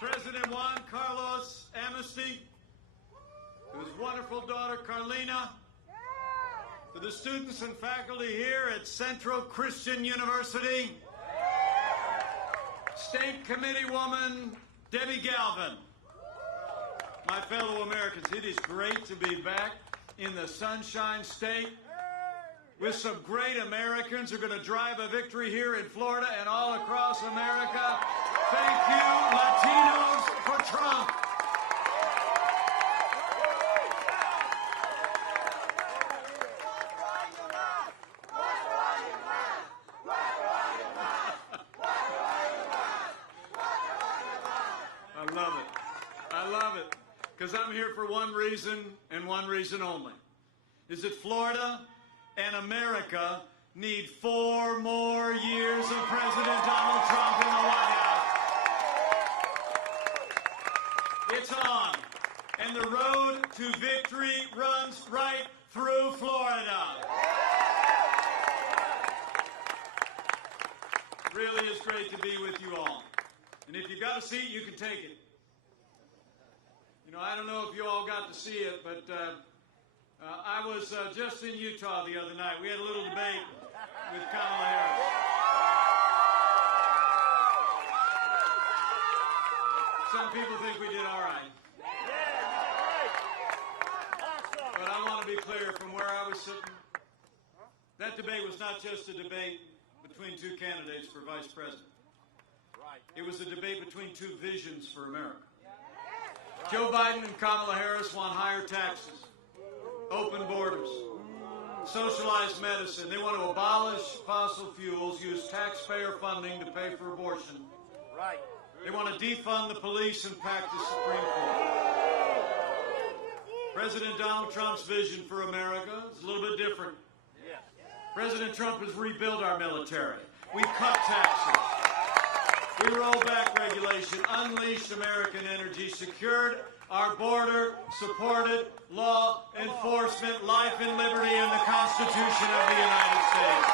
President Juan Carlos Amnesty, to his wonderful daughter Carlina, to the students and faculty here at Central Christian University, State Committee Woman Debbie Galvin, my fellow Americans, it is great to be back in the Sunshine State with some great Americans who are going to drive a victory here in Florida and all across America. Thank you, Latinos for Trump. I love it. Because I'm here for one reason and one reason only. Is that Florida and America need 4 more years of President Donald Trump in the White House. It's on. And the road to victory runs right through Florida. It really is great to be with you all. And if you've got a seat, you can take it. You know, I don't know if you all got to see it, but I was just in Utah the other night. We had a little debate with Kamala Harris. Some people think we did all right. But I want to be clear from where I was sitting. That debate was not just a debate between 2 candidates for vice president. It was a debate between 2 visions for America. Joe Biden and Kamala Harris want higher taxes, open borders, socialized medicine. They want to abolish fossil fuels, use taxpayer funding to pay for abortion. Right. They want to defund the police and pack the Supreme Court. President Donald Trump's vision for America is a little bit different. President Trump has rebuilt our military. We cut taxes. We rolled back regulation, unleashed American energy, secured our border, supported law enforcement, life and liberty, and the Constitution of the United States.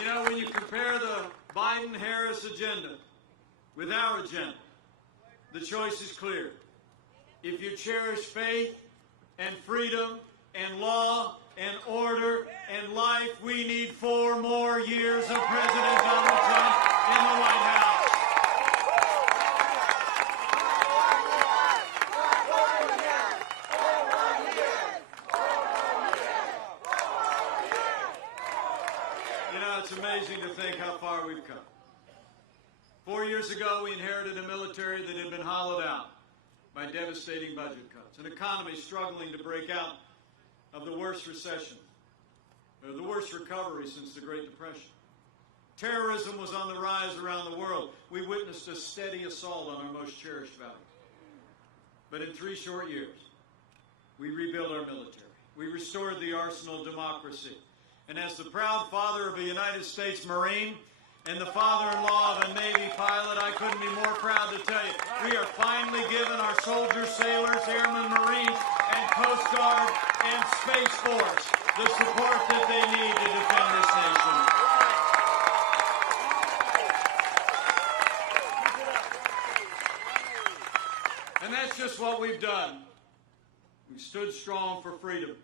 You know, when you compare the Biden-Harris agenda with our agenda, the choice is clear. If you cherish faith and freedom and law and order and life, we need 4 more years of President Donald Trump in the White House. You know, it's amazing to think how far we've come. 4 years ago, we inherited a military that had been hollowed out by devastating budget cuts, an economy struggling to break out of the worst recession, or the worst recovery since the Great Depression. Terrorism was on the rise around the world. We witnessed a steady assault on our most cherished values. But in 3 short years, we rebuilt our military. We restored the arsenal of democracy. And as the proud father of a United States Marine and the father-in-law of a Navy pilot, I couldn't be more proud to tell you, we are finally giving our soldiers, sailors, airmen, Marines, and Coast Guard and Space Force the support that they need to defend this nation. And that's just what we've done. We've stood strong for freedom.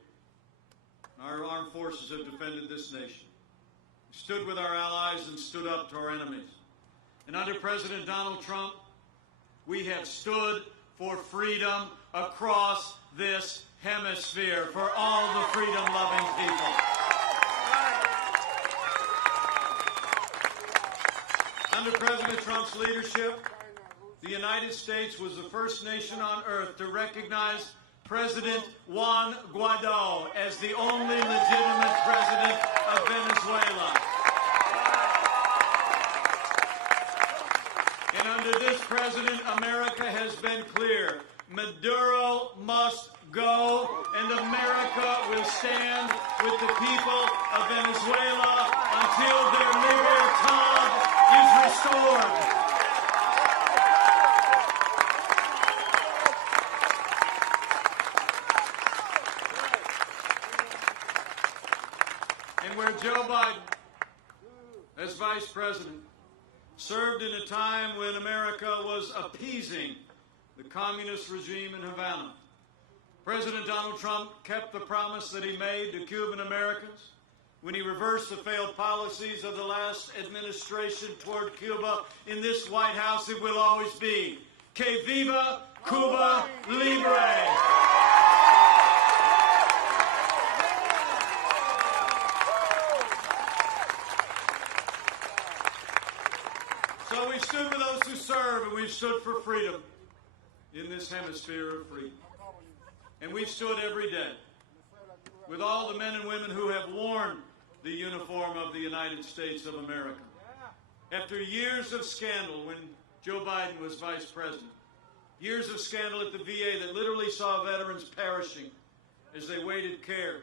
Our armed forces have defended this nation. We stood with our allies and stood up to our enemies. And under President Donald Trump, we have stood for freedom across this hemisphere, for all the freedom-loving people. Under President Trump's leadership, the United States was the first nation on earth to recognize President Juan Guaido as the only legitimate president of Venezuela. And under this president, America has been clear. Maduro must go, and America will stand with the people of Venezuela until their libertad is restored. And where Joe Biden, as vice president, served in a time when America was appeasing the communist regime in Havana. President Donald Trump kept the promise that he made to Cuban Americans when he reversed the failed policies of the last administration toward Cuba. In this White House, it will always be Que viva Cuba Libre! So we stood with those who serve, and we've stood for freedom in this hemisphere of freedom. And we've stood every day with all the men and women who have worn the uniform of the United States of America. After years of scandal when Joe Biden was vice president, years of scandal at the VA that literally saw veterans perishing as they waited care,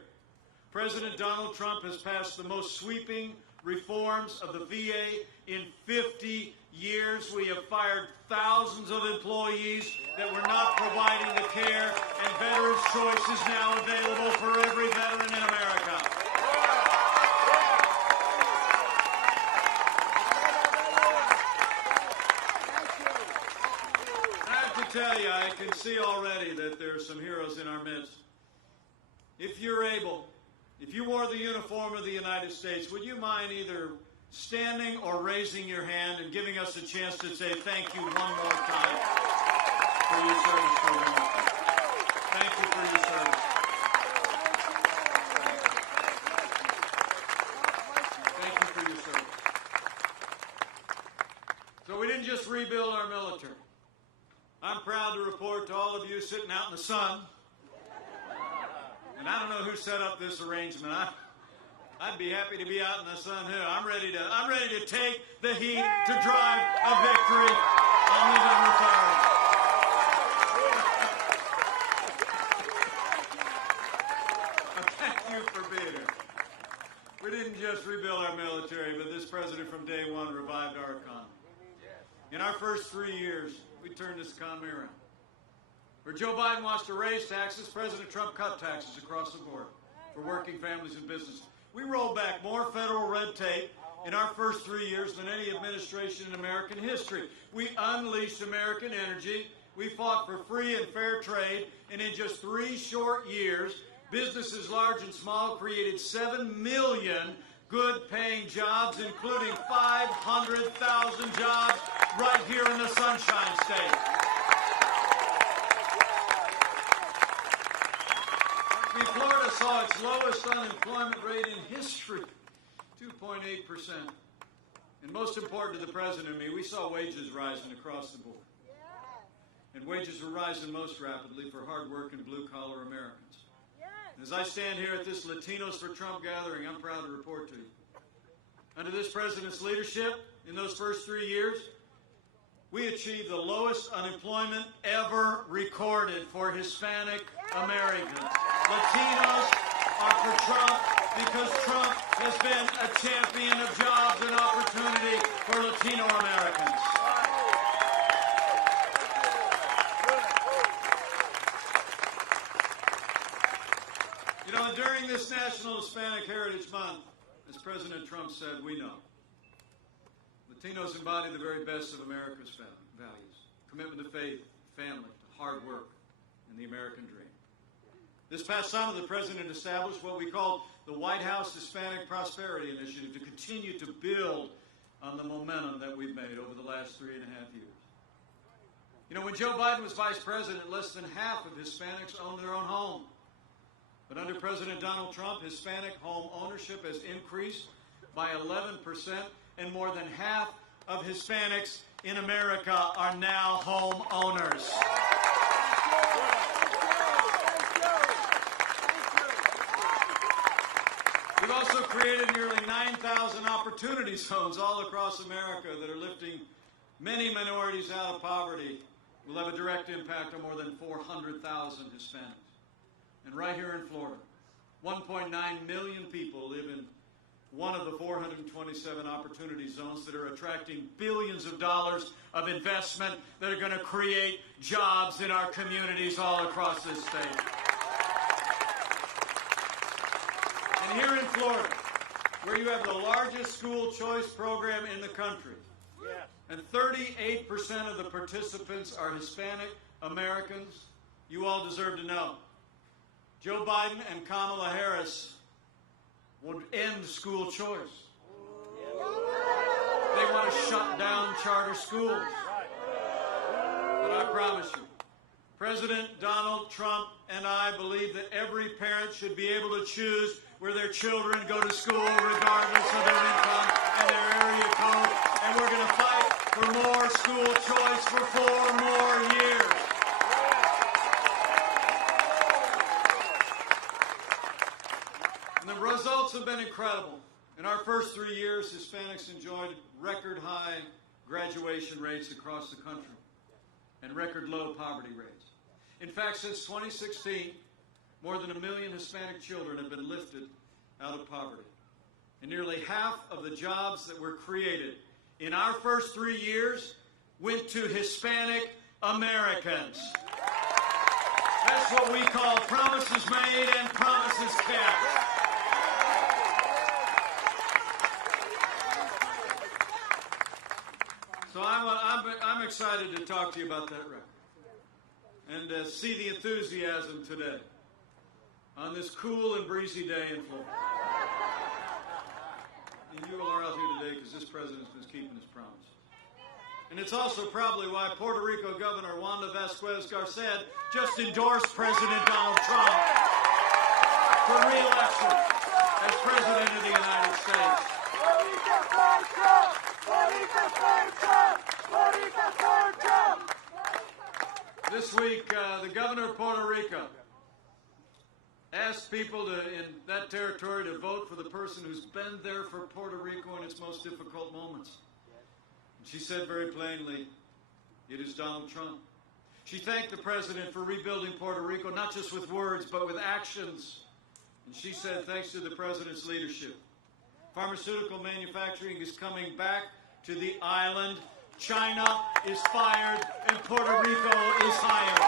President Donald Trump has passed the most sweeping reforms of the VA in 50 years. We have fired thousands of employees that were not providing the care, and Veterans Choice is now available for every veteran in America. I have to tell you, I can see already that there are some heroes in our midst. If you're able, if you wore the uniform of the United States, would you mind either standing or raising your hand and giving us a chance to say thank you one more time for your service to America? Thank you for your service. Thank you for your service. So we didn't just rebuild our military. I'm proud to report to all of you sitting out in the sun, and I don't know who set up this arrangement. I'd be happy to be out in the sun here. I'm ready to take the heat to drive a victory on November 3rd. Thank you for being here. We didn't just rebuild our military, but this president from day one revived our economy. In our first 3 years, we turned this economy around. Where Joe Biden wants to raise taxes, President Trump cut taxes across the board for working families and businesses. We rolled back more federal red tape in our first 3 years than any administration in American history. We unleashed American energy. We fought for free and fair trade. And in just 3 short years, businesses large and small created 7 million good-paying jobs, including 500,000 jobs right here in the Sunshine State. Florida saw its lowest unemployment rate in history, 2.8%. And most important to the president and me, we saw wages rising across the board. And wages were rising most rapidly for hard-working blue-collar Americans. And as I stand here at this Latinos for Trump gathering, I'm proud to report to you. Under this president's leadership, in those first 3 years, we achieved the lowest unemployment ever recorded for Hispanic Americans. Latinos are for Trump because Trump has been a champion of jobs and opportunity for Latino Americans. You know, during this National Hispanic Heritage Month, as President Trump said, we know Latinos embody the very best of America's values: commitment to faith, family, to hard work, and the American dream. This past summer, the president established what we called the White House Hispanic Prosperity Initiative to continue to build on the momentum that we've made over the last 3.5 years. You know, when Joe Biden was vice president, less than half of Hispanics owned their own home. But under President Donald Trump, Hispanic home ownership has increased by 11%, and more than half of Hispanics in America are now home owners. We've also created nearly 9,000 opportunity zones all across America that are lifting many minorities out of poverty. Will have a direct impact on more than 400,000 Hispanics. And right here in Florida, 1.9 million people live in one of the 427 opportunity zones that are attracting billions of dollars of investment that are going to create jobs in our communities all across this state. And here in Florida, where you have the largest school choice program in the country, And 38% of the participants are Hispanic Americans. You all deserve to know. Joe Biden and Kamala Harris would end school choice. They want to shut down charter schools. But I promise you, President Donald Trump and I believe that every parent should be able to choose where their children go to school regardless of their income and their area code. And we're going to fight for more school choice for 4 more years. And the results have been incredible. In our first 3 years, Hispanics enjoyed record high graduation rates across the country and record low poverty rates. In fact, since 2016, more than 1 million Hispanic children have been lifted out of poverty. And nearly half of the jobs that were created in our first 3 years went to Hispanic Americans. That's what we call promises made and promises kept. So I'm excited to talk to you about that record and see the enthusiasm today on this cool and breezy day in Florida. And you all are out here today because this president's been keeping his promise. And it's also probably why Puerto Rico Governor Wanda Vasquez-Garcet just endorsed President Donald Trump for re-election as President of the United States. This week, the governor of Puerto Rico asked people in that territory to vote for the person who's been there for Puerto Rico in its most difficult moments. And she said very plainly, it is Donald Trump. She thanked the president for rebuilding Puerto Rico, not just with words, but with actions. And she said, thanks to the president's leadership, pharmaceutical manufacturing is coming back to the island. China is fired and Puerto Rico is hired.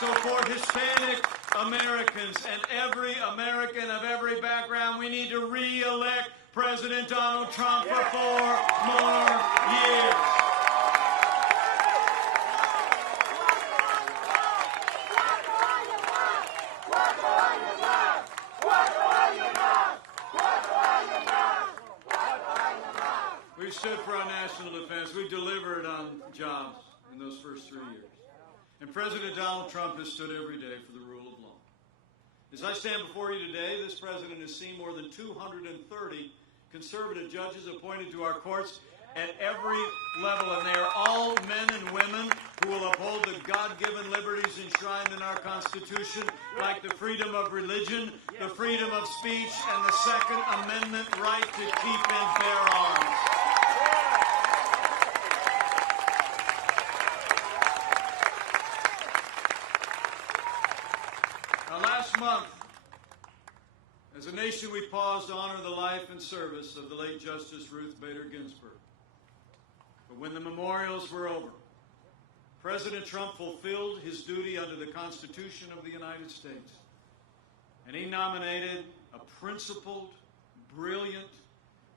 So for Hispanic Americans and every American of every background, we need to re-elect President Donald Trump for 4 more years. We stood for our national defense. We delivered on jobs in those first 3 years. And President Donald Trump has stood every day for the rule of law. As I stand before you today, this president has seen more than 230 conservative judges appointed to our courts at every level, and they are all men and women who will uphold the God-given liberties enshrined in our Constitution, like the freedom of religion, the freedom of speech, and the Second Amendment right to keep and bear arms. Last month, as a nation, we paused to honor the life and service of the late Justice Ruth Bader Ginsburg. But when the memorials were over, President Trump fulfilled his duty under the Constitution of the United States, and he nominated a principled, brilliant,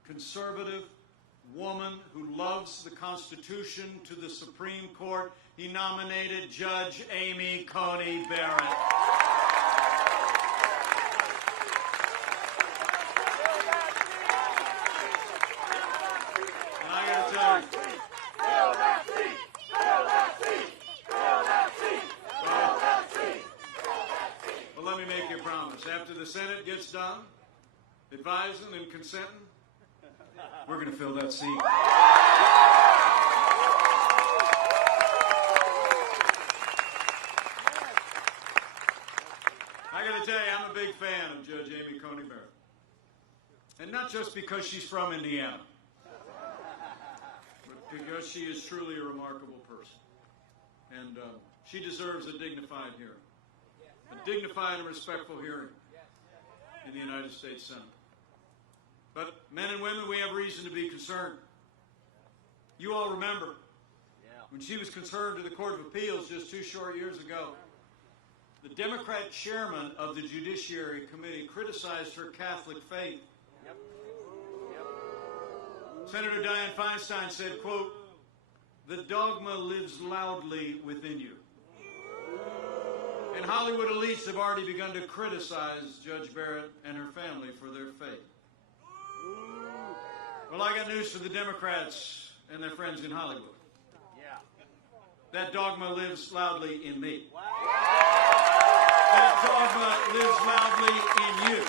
conservative woman who loves the Constitution to the Supreme Court. He nominated Judge Amy Coney Barrett. Well, let me make you a promise. After the Senate gets done advising and consenting, we're going to fill that seat. I got to tell you, I'm a big fan of Judge Amy Coney Barrett. And not just because she's from Indiana, but because she is truly a remarkable person. And she deserves a dignified hearing. A dignified and respectful hearing in the United States Senate. But men and women, we have reason to be concerned. You all remember when she was concerned to the Court of Appeals just 2 short years ago The Democrat chairman of the Judiciary Committee criticized her Catholic faith. Senator Dianne Feinstein said, quote, "The dogma lives loudly within you." And Hollywood elites have already begun to criticize Judge Barrett and her family for their faith. Well, I got news for the Democrats and their friends in Hollywood. That dogma lives loudly in me. That dogma lives loudly in you.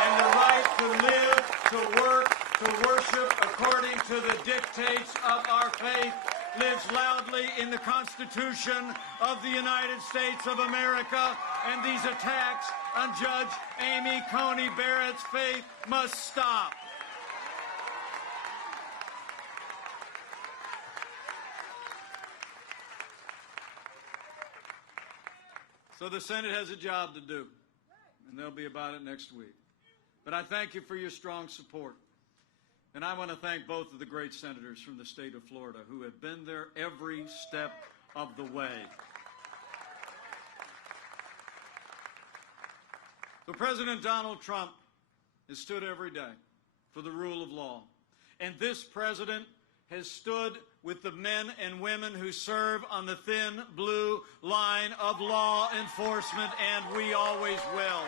And the right to live, to work, to worship according to the dictates of our faith lives loudly in the Constitution of the United States of America. And these attacks on Judge Amy Coney Barrett's faith must stop. So the Senate has a job to do, and they'll be about it next week. But I thank you for your strong support. And I want to thank both of the great senators from the state of Florida who have been there every step of the way. So President Donald Trump has stood every day for the rule of law. And this president has stood with the men and women who serve on the thin blue line of law enforcement, and we always will.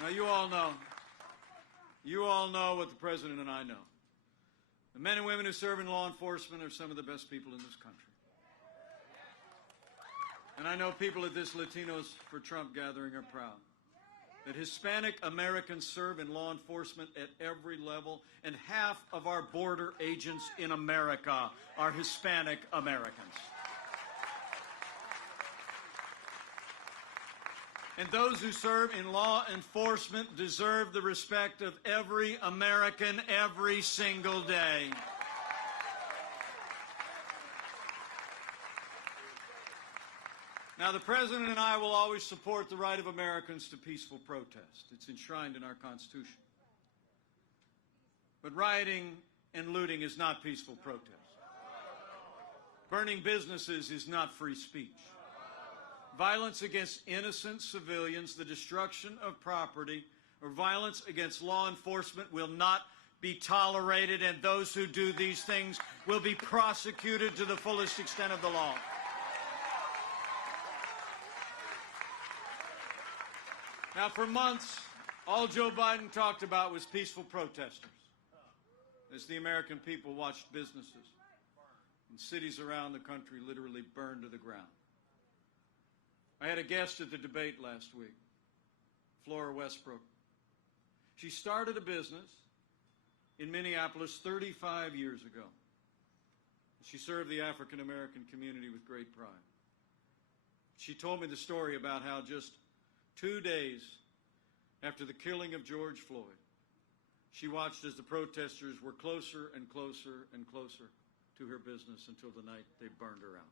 Now, you all know what the President and I know. The men and women who serve in law enforcement are some of the best people in this country. And I know people at this Latinos for Trump gathering are proud that Hispanic Americans serve in law enforcement at every level, and half of our border agents in America are Hispanic Americans. And those who serve in law enforcement deserve the respect of every American every single day. Now, the President and I will always support the right of Americans to peaceful protest. It's enshrined in our Constitution. But rioting and looting is not peaceful protest. Burning businesses is not free speech. Violence against innocent civilians, the destruction of property, or violence against law enforcement will not be tolerated, and those who do these things will be prosecuted to the fullest extent of the law. Now, for months, all Joe Biden talked about was peaceful protesters as the American people watched businesses and cities around the country literally burn to the ground. I had a guest at the debate last week, Flora Westbrook. She started a business in Minneapolis 35 years ago. She served the African American community with great pride. She told me the story about how just 2 days after the killing of George Floyd, she watched as the protesters were closer and closer and closer to her business until the night they burned her out.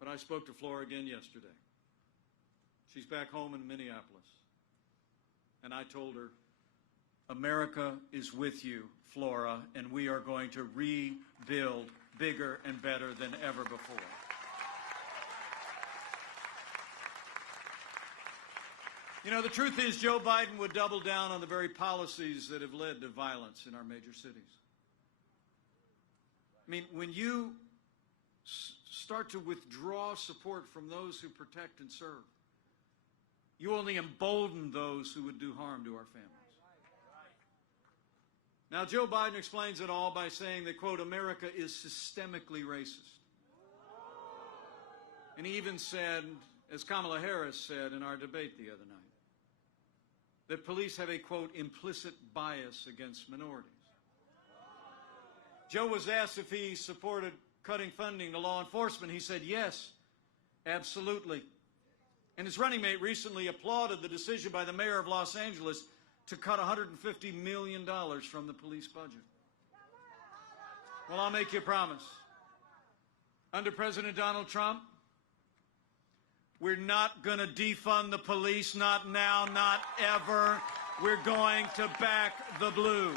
But I spoke to Flora again yesterday. She's back home in Minneapolis. And I told her, America is with you, Flora, and we are going to rebuild bigger and better than ever before. You know, the truth is Joe Biden would double down on the very policies that have led to violence in our major cities. I mean, when you start to withdraw support from those who protect and serve, you only embolden those who would do harm to our families. Now, Joe Biden explains it all by saying that, quote, America is systemically racist. And he even said, as Kamala Harris said in our debate the other night, that police have a, quote, implicit bias against minorities. Joe was asked if he supported cutting funding to law enforcement. He said, yes, absolutely. And his running mate recently applauded the decision by the mayor of Los Angeles to cut $150 million from the police budget. Well, I'll make you a promise. Under President Donald Trump, we're not going to defund the police, not now, not ever. We're going to back the blue.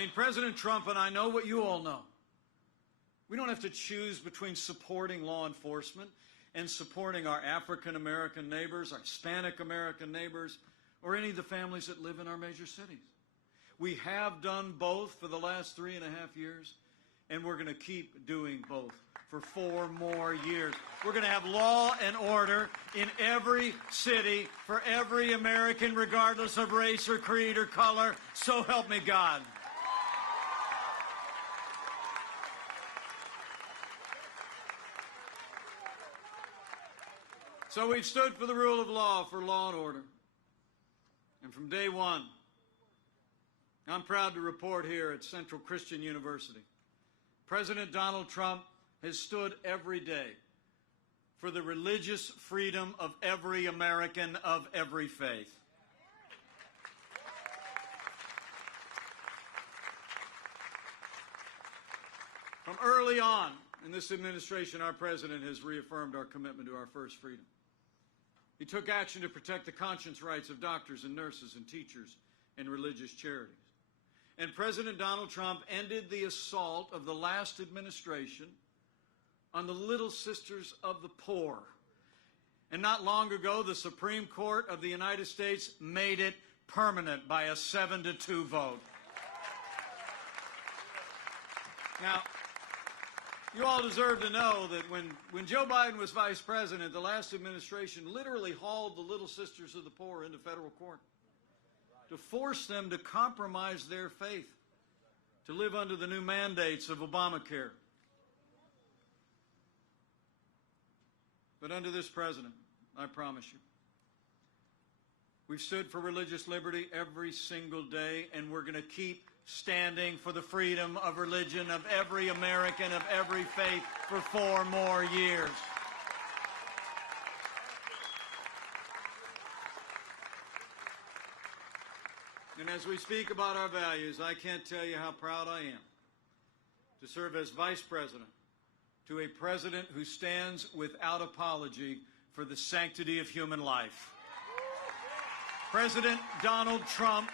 I mean, President Trump and I know what you all know. We don't have to choose between supporting law enforcement and supporting our African American neighbors, our Hispanic American neighbors, or any of the families that live in our major cities. We have done both for the last 3.5 years, and we're going to keep doing both for 4 more years. We're going to have law and order in every city for every American, regardless of race or creed or color. So help me God. So we've stood for the rule of law, for law and order. And from day one, I'm proud to report here at Central Christian University, President Donald Trump has stood every day for the religious freedom of every American of every faith. From early on in this administration, our president has reaffirmed our commitment to our first freedom. He took action to protect the conscience rights of doctors and nurses and teachers and religious charities. And President Donald Trump ended the assault of the last administration on the Little Sisters of the Poor. And not long ago, the Supreme Court of the United States made it permanent by a 7-2 vote. Now, you all deserve to know that when Joe Biden was vice president, the last administration literally hauled the Little Sisters of the Poor into federal court to force them to compromise their faith, to live under the new mandates of Obamacare. But under this president, I promise you, we've stood for religious liberty every single day, and we're going to keep standing for the freedom of religion of every American of every faith for 4 more years. And as we speak about our values, I can't tell you how proud I am to serve as vice president to a president who stands without apology for the sanctity of human life. President Donald Trump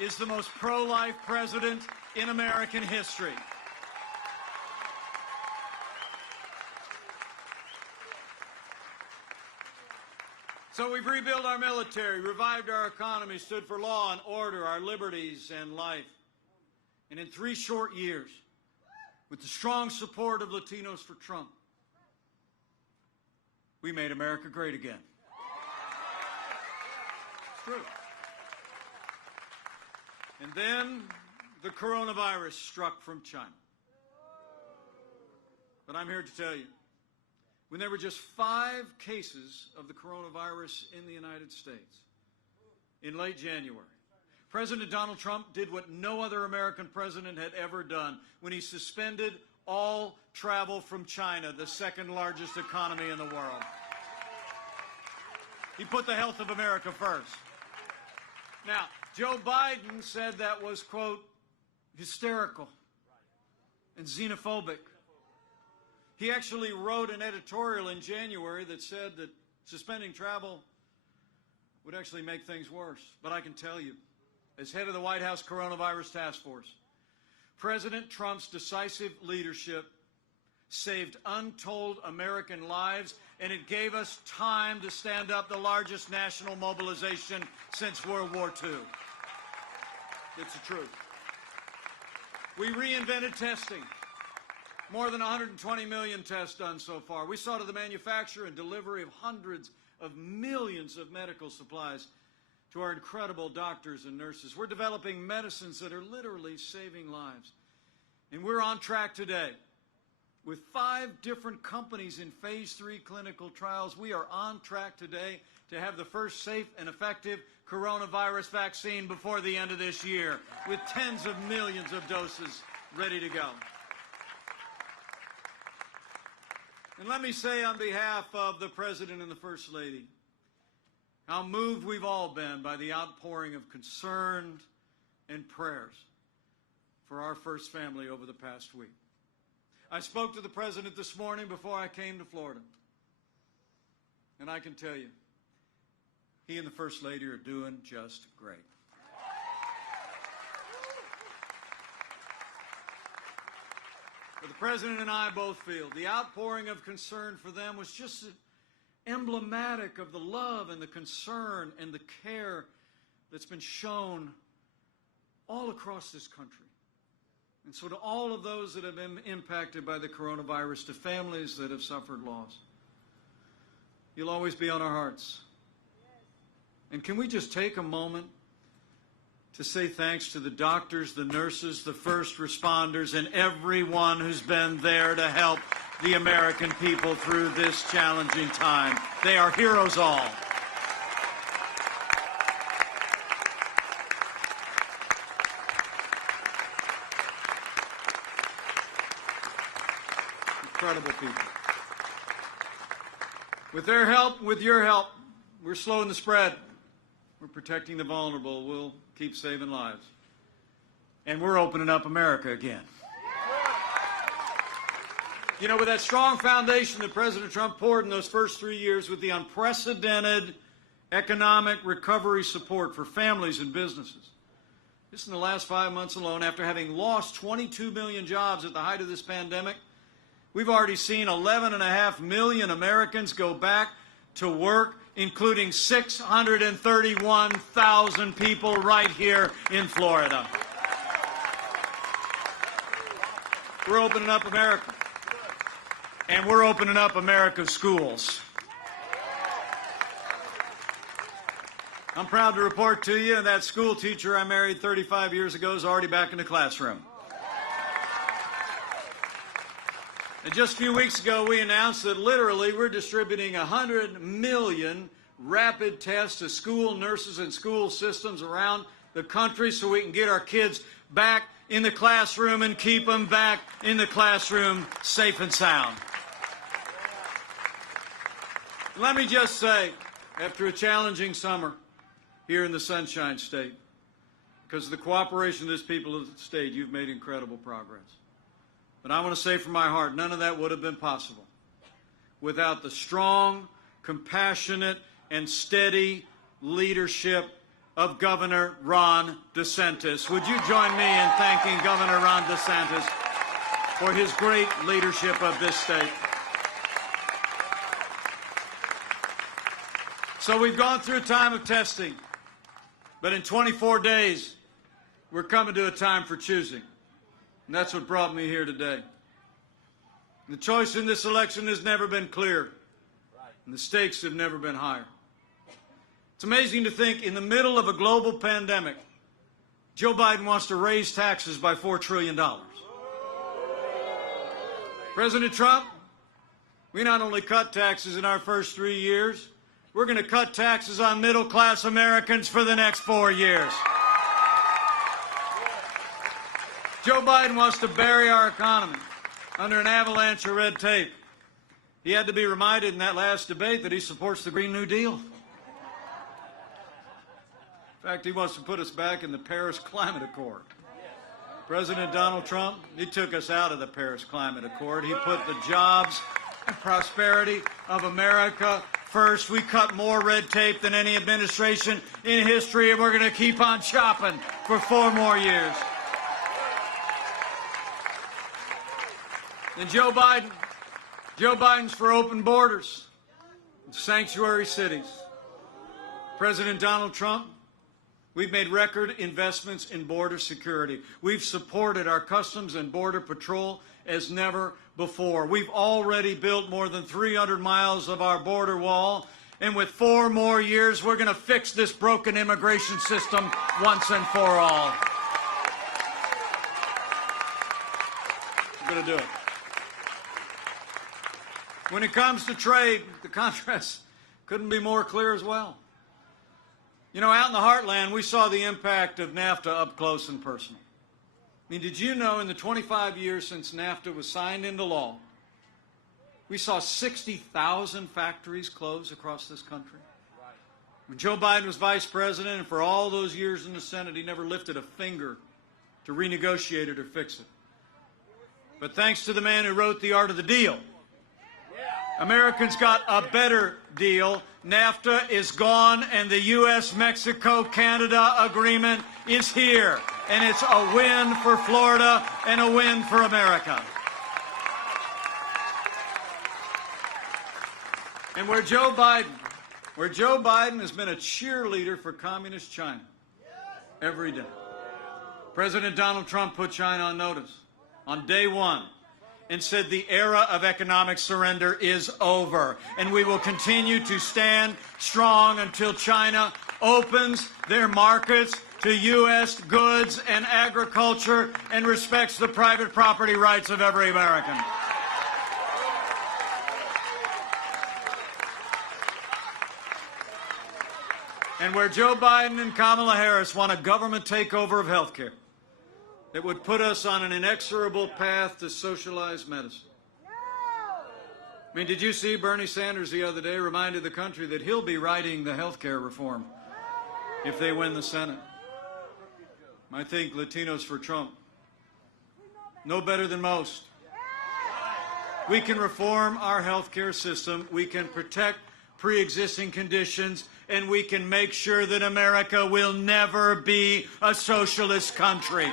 is the most pro-life president in American history. So we've rebuilt our military, revived our economy, stood for law and order, our liberties and life. And in 3 short years, with the strong support of Latinos for Trump, we made America great again. It's true. And then the coronavirus struck from China. But I'm here to tell you, when there were just 5 cases of the coronavirus in the United States in late January, President Donald Trump did what no other American president had ever done when he suspended all travel from China, the 2nd largest economy in the world. He put the health of America first. Now, Joe Biden said that was, quote, hysterical and xenophobic. He actually wrote an editorial in January that said that suspending travel would actually make things worse. But I can tell you, as head of the White House Coronavirus Task Force, President Trump's decisive leadership saved untold American lives, and it gave us time to stand up the largest national mobilization since World War II. It's the truth. We reinvented testing. More than 120 million tests done so far. We saw to the manufacture and delivery of hundreds of millions of medical supplies to our incredible doctors and nurses. We're developing medicines that are literally saving lives. And we're on track today. With 5 different companies in phase 3 clinical trials, we are on track today to have the first safe and effective coronavirus vaccine before the end of this year, with tens of millions of doses ready to go. And let me say on behalf of the President and the First Lady, how moved we've all been by the outpouring of concern and prayers for our first family over the past week. I spoke to the President this morning before I came to Florida, and I can tell you, he and the First Lady are doing just great. But the President and I both feel the outpouring of concern for them was just emblematic of the love and the concern and the care that's been shown all across this country. And so to all of those that have been impacted by the coronavirus, to families that have suffered loss, you'll always be on our hearts. And can we just take a moment to say thanks to the doctors, the nurses, the first responders, and everyone who's been there to help the American people through this challenging time. They are heroes all. Incredible people. With their help, with your help, we're slowing the spread. We're protecting the vulnerable. We'll keep saving lives. And we're opening up America again. You know, with that strong foundation that President Trump poured in those first 3 years, with the unprecedented economic recovery support for families and businesses, just in the last 5 months alone, after having lost 22 million jobs at the height of this pandemic, we've already seen 11.5 million Americans go back to work, including 631,000 people right here in Florida. We're opening up America. And we're opening up America's schools. I'm proud to report to you that school teacher I married 35 years ago is already back in the classroom. And just a few weeks ago, we announced that literally we're distributing 100 million rapid tests to school nurses and school systems around the country so we can get our kids back in the classroom and keep them back in the classroom safe and sound. Let me just say, after a challenging summer here in the Sunshine State, because of the cooperation of this people of the state, you've made incredible progress. But I want to say from my heart, none of that would have been possible without the strong, compassionate, and steady leadership of Governor Ron DeSantis. Would you join me in thanking Governor Ron DeSantis for his great leadership of this state? So we've gone through a time of testing, but in 24 days, we're coming to a time for choosing. And that's what brought me here today. The choice in this election has never been clearer, and the stakes have never been higher. It's amazing to think in the middle of a global pandemic, Joe Biden wants to raise taxes by $4 trillion. President Trump, we not only cut taxes in our first 3 years, we're going to cut taxes on middle-class Americans for the next 4 years. Joe Biden wants to bury our economy under an avalanche of red tape. He had to be reminded in that last debate that he supports the Green New Deal. In fact, he wants to put us back in the Paris Climate Accord. President Donald Trump, he took us out of the Paris Climate Accord. He put the jobs and prosperity of America first. We cut more red tape than any administration in history, and we're going to keep on chopping for 4 more years. And Joe Biden's for open borders, sanctuary cities. President Donald Trump, we've made record investments in border security. We've supported our Customs and Border Patrol as never before. We've already built more than 300 miles of our border wall, and with 4 more years, we're going to fix this broken immigration system once and for all. We're going to do it. When it comes to trade, the contrast couldn't be more clear as well. You know, out in the heartland, we saw the impact of NAFTA up close and personal. I mean, did you know in the 25 years since NAFTA was signed into law, we saw 60,000 factories close across this country? When Joe Biden was vice president, and for all those years in the Senate, he never lifted a finger to renegotiate it or fix it. But thanks to the man who wrote The Art of the Deal, Americans got a better deal. NAFTA is gone, and the U.S.-Mexico-Canada agreement is here. And it's a win for Florida and a win for America. And where Joe Biden has been a cheerleader for communist China every day. President Donald Trump put China on notice on day one and said the era of economic surrender is over, and we will continue to stand strong until China opens their markets to U.S. goods and agriculture and respects the private property rights of every American. And where Joe Biden and Kamala Harris want a government takeover of health care that would put us on an inexorable path to socialized medicine. I mean, did you see Bernie Sanders the other day reminded the country that he'll be writing the health care reform if they win the Senate? I think Latinos for Trump, no better than most. We can reform our health care system, we can protect pre-existing conditions, and we can make sure that America will never be a socialist country.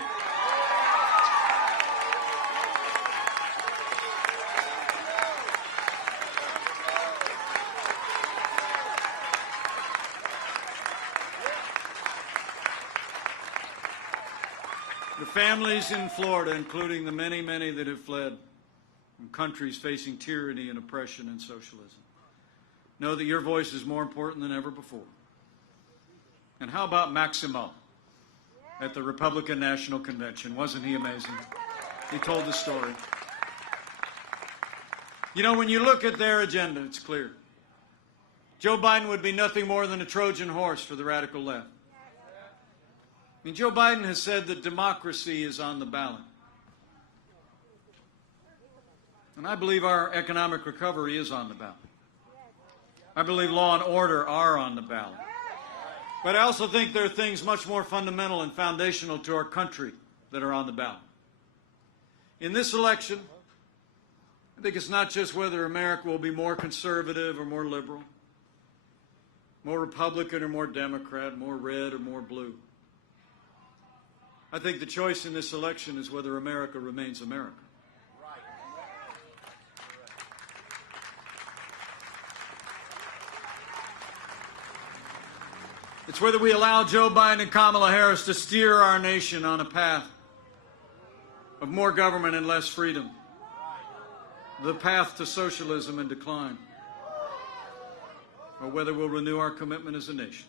The families in Florida, including the many, many that have fled from countries facing tyranny and oppression and socialism, know that your voice is more important than ever before. And how about Maximo at the Republican National Convention? Wasn't he amazing? He told the story. You know, when you look at their agenda, it's clear. Joe Biden would be nothing more than a Trojan horse for the radical left. I mean, Joe Biden has said that democracy is on the ballot. And I believe our economic recovery is on the ballot. I believe law and order are on the ballot. But I also think there are things much more fundamental and foundational to our country that are on the ballot. In this election, I think it's not just whether America will be more conservative or more liberal, more Republican or more Democrat, more red or more blue. I think the choice in this election is whether America remains America. It's whether we allow Joe Biden and Kamala Harris to steer our nation on a path of more government and less freedom, the path to socialism and decline, or whether we'll renew our commitment as a nation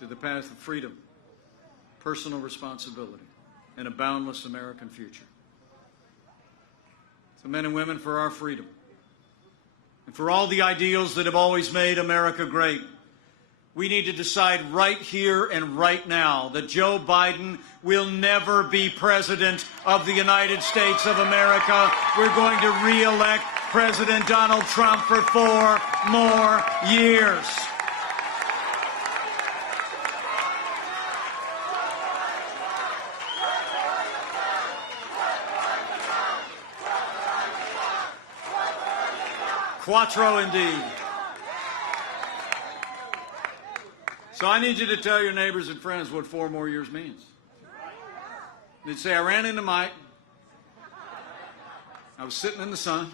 to the path of freedom, personal responsibility, and a boundless American future. So men and women, for our freedom, and for all the ideals that have always made America great, we need to decide right here and right now that Joe Biden will never be president of the United States of America. We're going to re-elect President Donald Trump for 4 more years. Quattro indeed. So I need you to tell your neighbors and friends what 4 more years means. They'd say, I ran into Mike. I was sitting in the sun.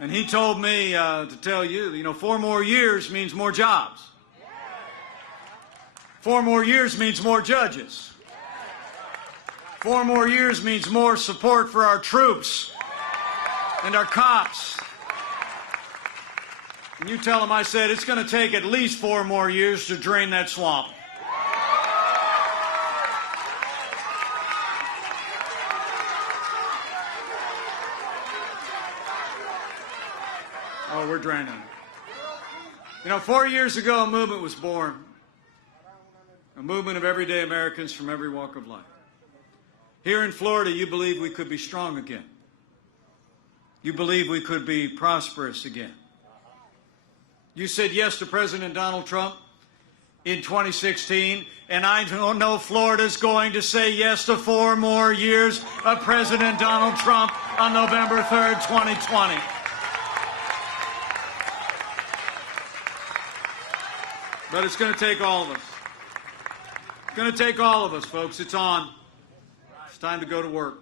And he told me to tell you, 4 more years means more jobs. 4 more years means more judges. 4 more years means more support for our troops and our cops. And you tell them I said it's going to take at least 4 more years to drain that swamp. Oh, we're draining it. 4 years ago, a movement was born. A movement of everyday Americans from every walk of life. Here in Florida, you believe we could be strong again. You believe we could be prosperous again. You said yes to President Donald Trump in 2016, and I don't know Florida's going to say yes to 4 more years of President Donald Trump on November 3rd, 2020. But it's going to take all of us. It's going to take all of us, folks. It's on. It's time to go to work.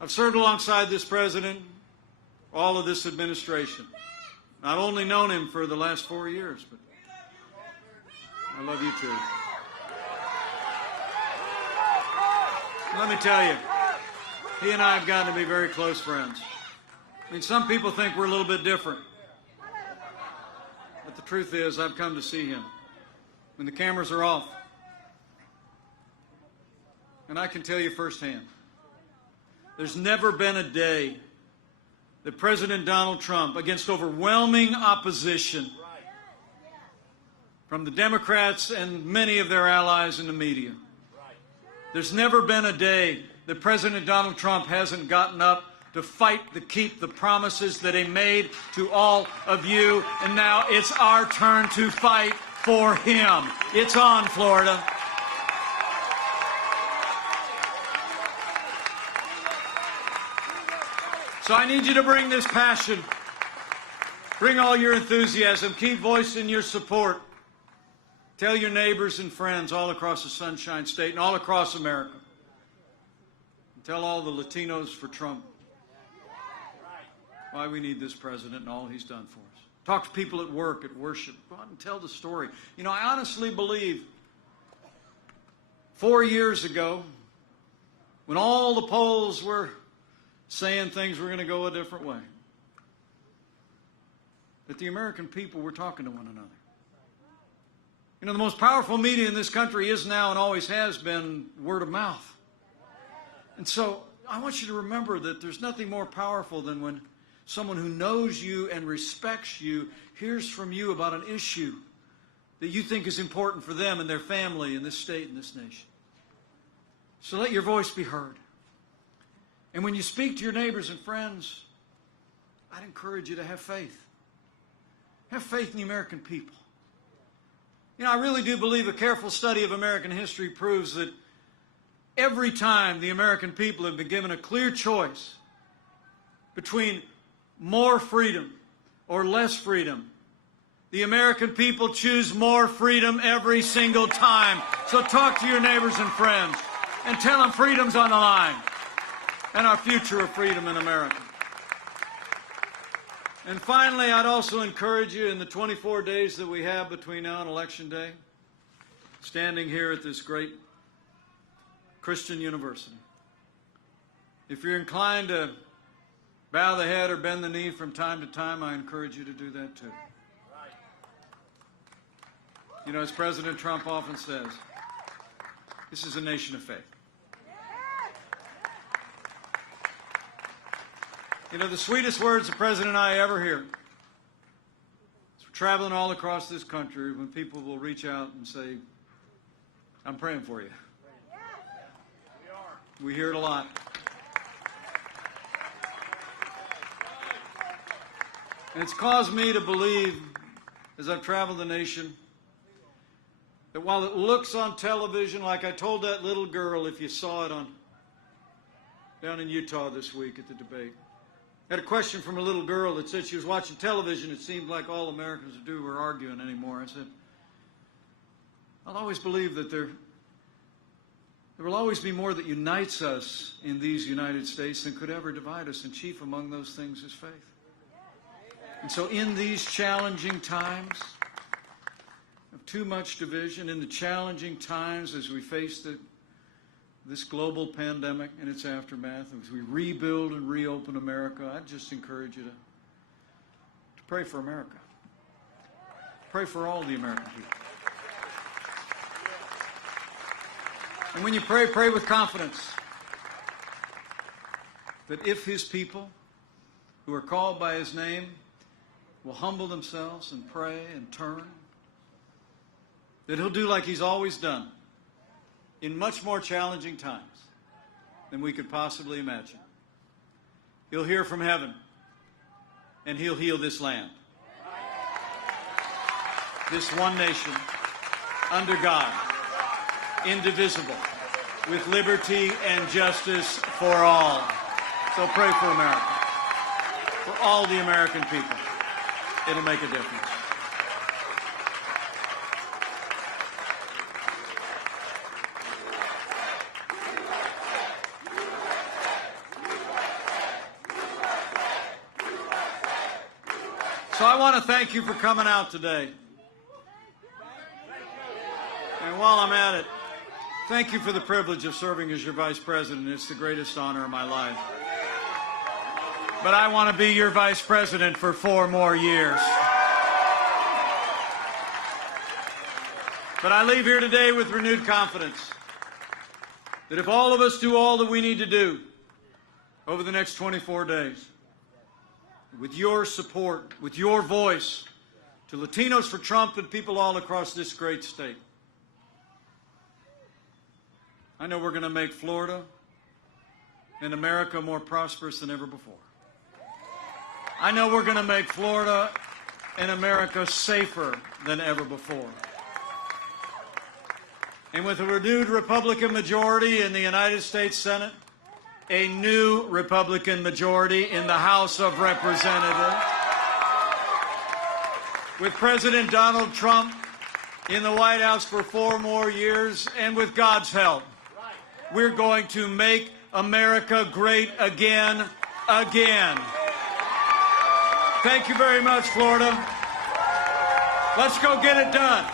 I've served alongside this president, all of this administration. Not only known him for the last 4 years, but I love you too. Let me tell you, he and I have gotten to be very close friends. I mean, some people think we're a little bit different. But the truth is, I've come to see him when the cameras are off. And I can tell you firsthand, there's never been a day that President Donald Trump, against overwhelming opposition from the Democrats and many of their allies in the media, there's never been a day that President Donald Trump hasn't gotten up to fight to keep the promises that he made to all of you. And now it's our turn to fight for him. It's on, Florida. So I need you to bring this passion. Bring all your enthusiasm. Keep voicing your support. Tell your neighbors and friends all across the Sunshine State and all across America. And tell all the Latinos for Trump why we need this president and all he's done for us. Talk to people at work, at worship. Go out and tell the story. You know, I honestly believe 4 years ago, when all the polls were saying things were going to go a different way, that the American people were talking to one another. You know, the most powerful media in this country is now and always has been word of mouth. And so I want you to remember that there's nothing more powerful than when someone who knows you and respects you hears from you about an issue that you think is important for them and their family and this state and this nation. So let your voice be heard. And when you speak to your neighbors and friends, I'd encourage you to have faith. Have faith in the American people. You know, I really do believe a careful study of American history proves that every time the American people have been given a clear choice between more freedom or less freedom, the American people choose more freedom every single time. So talk to your neighbors and friends and tell them freedom's on the line and our future of freedom in America. And finally, I'd also encourage you in the 24 days that we have between now and Election Day, standing here at this great Christian university, if you're inclined to bow the head or bend the knee from time to time, I encourage you to do that too. You know, as President Trump often says, this is a nation of faith. You know, the sweetest words the President and I ever hear is we're traveling all across this country when people will reach out and say, I'm praying for you. We hear it a lot. And it's caused me to believe, as I've traveled the nation, that while it looks on television, like I told that little girl, if you saw it down in Utah this week at the debate, I had a question from a little girl that said she was watching television. It seemed like all Americans do were arguing anymore. I said, I'll always believe that there will always be more that unites us in these United States than could ever divide us, and chief among those things is faith. And so in these challenging times of too much division, in the challenging times as we face this global pandemic and its aftermath, as we rebuild and reopen America, I'd just encourage you to pray for America. Pray for all the American people. And when you pray, pray with confidence that if His people who are called by His name will humble themselves and pray and turn, that He'll do like He's always done in much more challenging times than we could possibly imagine. He'll hear from heaven, and He'll heal this land. This one nation, under God, indivisible, with liberty and justice for all. So pray for America, for all the American people. It'll make a difference. So I want to thank you for coming out today. And while I'm at it, thank you for the privilege of serving as your vice president. It's the greatest honor of my life. But I want to be your vice president for 4 more years. But I leave here today with renewed confidence that if all of us do all that we need to do over the next 24 days, with your support, with your voice, to Latinos for Trump and people all across this great state, I know we're going to make Florida and America more prosperous than ever before. I know we're going to make Florida and America safer than ever before. And with a renewed Republican majority in the United States Senate, a new Republican majority in the House of Representatives, with President Donald Trump in the White House for 4 more years, and with God's help, we're going to make America great again, again. Thank you very much, Florida. Let's go get it done.